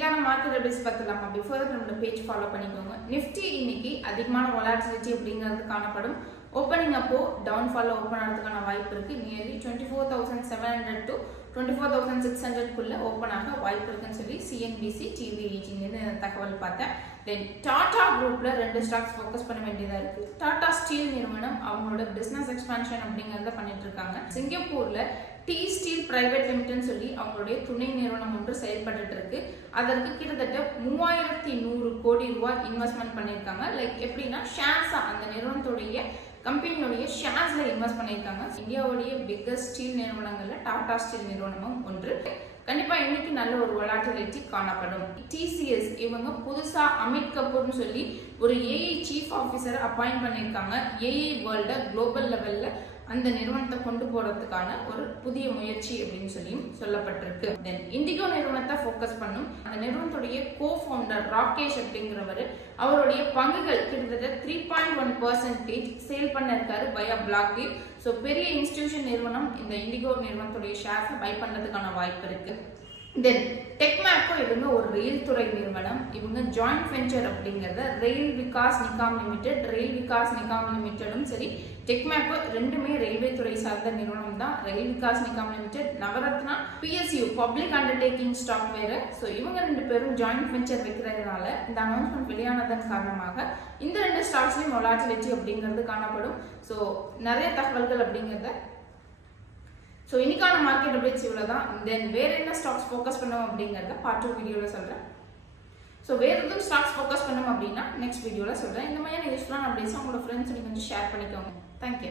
இன்னைக்கான market updates பார்த்துலாமா? Before நம்மளோட page follow பண்ணிக்கோங்க. நிஃப்டி இன்னைக்கு அதிகமான வொலாட்டிலிட்டி அப்படிங்கிறது காணப்படும். ஓப்பனிங் அப்போ டவுன்ஃபால் ஓப்பன் ஆகிறதுக்கான வாய்ப்பு இருக்கு. நியர்லி 24,700 to 24,600 குள்ள ஓப்பன் ஆக வாய்ப்பு இருக்குன்னு சொல்லி சிஎன்பிசி டிவி 18 தகவல் பார்த்தேன். தென் டாடா குரூப்ல 2 ஸ்டாக்ஸ் ஃபோக்கஸ் பண்ண வேண்டியதா இருக்கு. டாடா ஸ்டீல் நிறுவனம் அவங்களோட பிசினஸ் எக்ஸ்பான்ஷன் அப்படிங்கறத பண்ணிட்டு இருக்காங்க. சிங்கப்பூர்ல டி ஸ்டீல் பிரைவேட் லிமிடெட்னு சொல்லி அவங்களுடைய துணை நிறுவனம் ஒன்று செயல்பட்டு இருக்கு. அதற்கு கிட்டத்தட்ட 3100 கோடி ரூபாய் இன்வெஸ்ட்மெண்ட் பண்ணியிருக்காங்க. லைக் எப்படின்னா ஷேர்ஸா அந்த நிறுவனத்துடைய கம்பெனியோடைய ஷேர்ஸ்ல இன்வெஸ்ட் பண்ணியிருக்காங்க. இந்தியாவுடைய பிக்கஸ்ட் ஸ்டீல் நிறுவனங்கள்ல டாடா ஸ்டீல் நிறுவனமும் ஒன்று. கண்டிப்பா இன்னைக்கு நல்ல ஒரு வொலாட்டிலிட்டி காணப்படும். டிசிஎஸ் இவங்க புதுசா அமித் கபூர்னு சொல்லி ஒரு ஏஐ சீஃப் ஆஃபீஸர் அப்பாயிண்ட் பண்ணியிருக்காங்க. ஏஐ வேர்ல்ட குளோபல் லெவல்ல அந்த நிறுவனத்தை கொண்டு போறதுக்கான ஒரு புதிய முயற்சி அப்படின்னு சொல்லி சொல்லப்பட்டிருக்கு. தென் இண்டிகோ நிறுவனத்தை ஃபோக்கஸ் பண்ணும். அந்த நிறுவனத்துடைய கோ ஃபவுண்டர் ராகேஷ் அப்படிங்கிறவர் அவருடைய பங்குகள் கிட்டத்தட்ட 3.1% சேல் பண்ண இருக்காரு பை பிளாக். ஸோ பெரிய இன்ஸ்டிடியூஷன் நிறுவனம் இந்த இண்டிகோ நிறுவனத்துடைய ஷேர்ஸை பை பண்ணதுக்கான வாய்ப்பு இருக்கு. தென் டெக்மேக்கோ இவங்க ஒரு ரயில் துறை நிறுவனம். இவங்க ஜாயிண்ட் வெஞ்சர் அப்படிங்கிறத ரயில் விகாஸ் நிகாம் லிமிடெட், ரயில் விகாஸ் நிகாம் லிமிடெடும் சரி, டெக்மேக்கோ ரெண்டுமே ரயில்வே துறை சார்ந்த நிறுவனம் தான். Rail Vikas Nigam Limited, Navratna PSU public undertaking stock வேற. ஸோ இவங்க 2 பேரும் ஜாயிண்ட் வெஞ்சர் வைக்கிறதுனால இந்த அனௌன்ஸ்மெண்ட் வெளியானதன் காரணமாக இந்த 2 ஸ்டாக்ஸ்லயும் வொலாட்டிலிட்டி அப்படிங்கிறது காணப்படும். ஸோ நிறைய தகவல்கள் அப்படிங்கிறத ஸோ இன்னைக்கான மார்க்கெட் அப்டேட்ஸ் இவ்வளோதான். தென் வேற என்ன ஸ்டாக்ஸ் ஃபோக்கஸ் பண்ணோம் அப்படிங்கிறத பார்ட் 2 வீடியோவில் சொல்கிறேன். ஸோ வேறு எதுவும் ஸ்டாக்ஸ் ஃபோக்கஸ் பண்ணோம் அப்படின்னா நெக்ஸ்ட் வீடியோவில் சொல்கிறேன். இந்த மாதிரியான யூஸ்ஃபுல்லான அப்டேட்ஸ் உங்களோட ஃப்ரெண்ட்ஸ் கொஞ்சம் ஷேர் பண்ணிக்கோங்க. தேங்க்யூ.